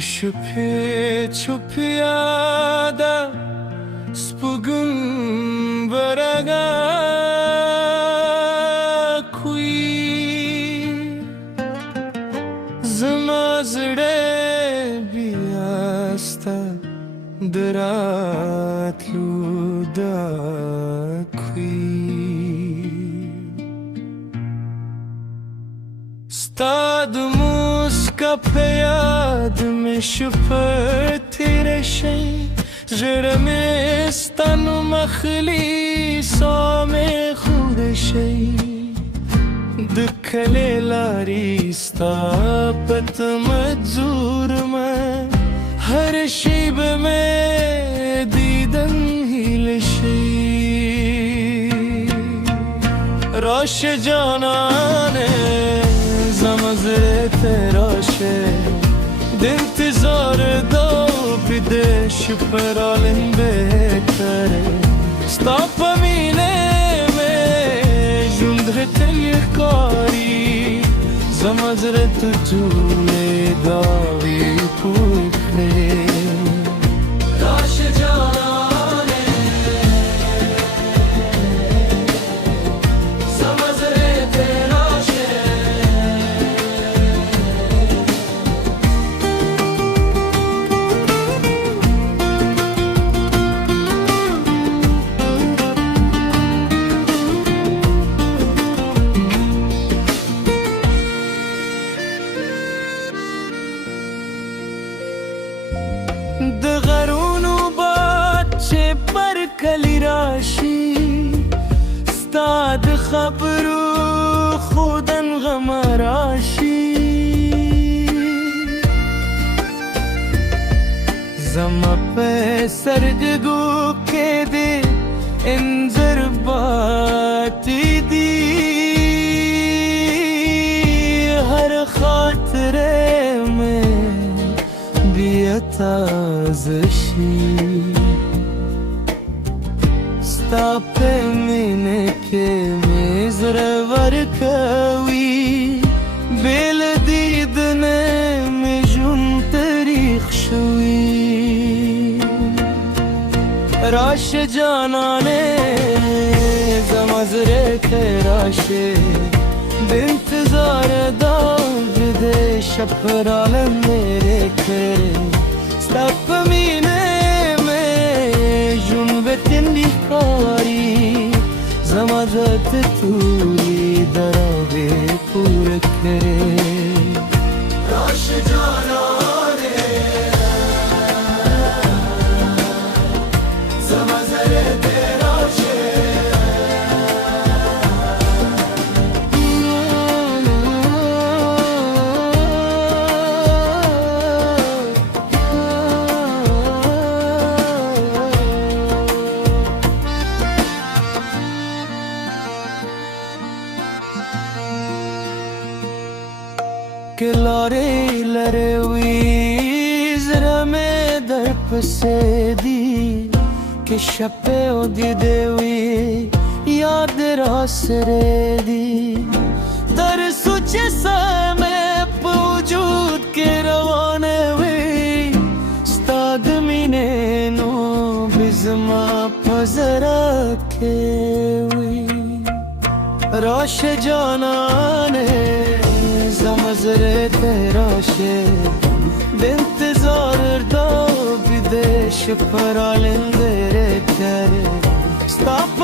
şüphe çupiyada spugum baraga kui zamazde biasta daratlu da kui stad muska peyad में शुपर तेरे शै जड़ में स्तन मखली सौ में खुद शै दुखले लारी स्थापत मजूर में हर शिब में दीदन हिल शै रोश जाना ने समझे तेरा शै इंतजार दो विदेश पर beter sta pe mine me jundret kari zamazret tu ne davi pukne rash jane zamazret rash दगरोनु बच्चे पर कली राशि स्ताद खबरू खुदन गमराशि जमा पे सरगु के दे इंजर बाती दी हर खातरे में ताज़शी स्तापे मिने के मेज़रवर कवी बेल दीदने में जुन तारीख शुई राश जाना ने ज़मज़रे के राशे बिंतज़ार दाव विदेश पर आलम मेरे करे Stop mine me junvetin dikari zamadat tuli darave pur kare rash jana ne zamazare tera she के लारे लरे हुई जरा में दर्प से दी के शपे ओ दे हुई याद रासरे दी दर सुचे समय वजूद के रवाने हुई स्ताद मिने नो बिजमा पजरा के हुई राश जाना ने zamazre tera she bintezar da videsh par alendere kare stop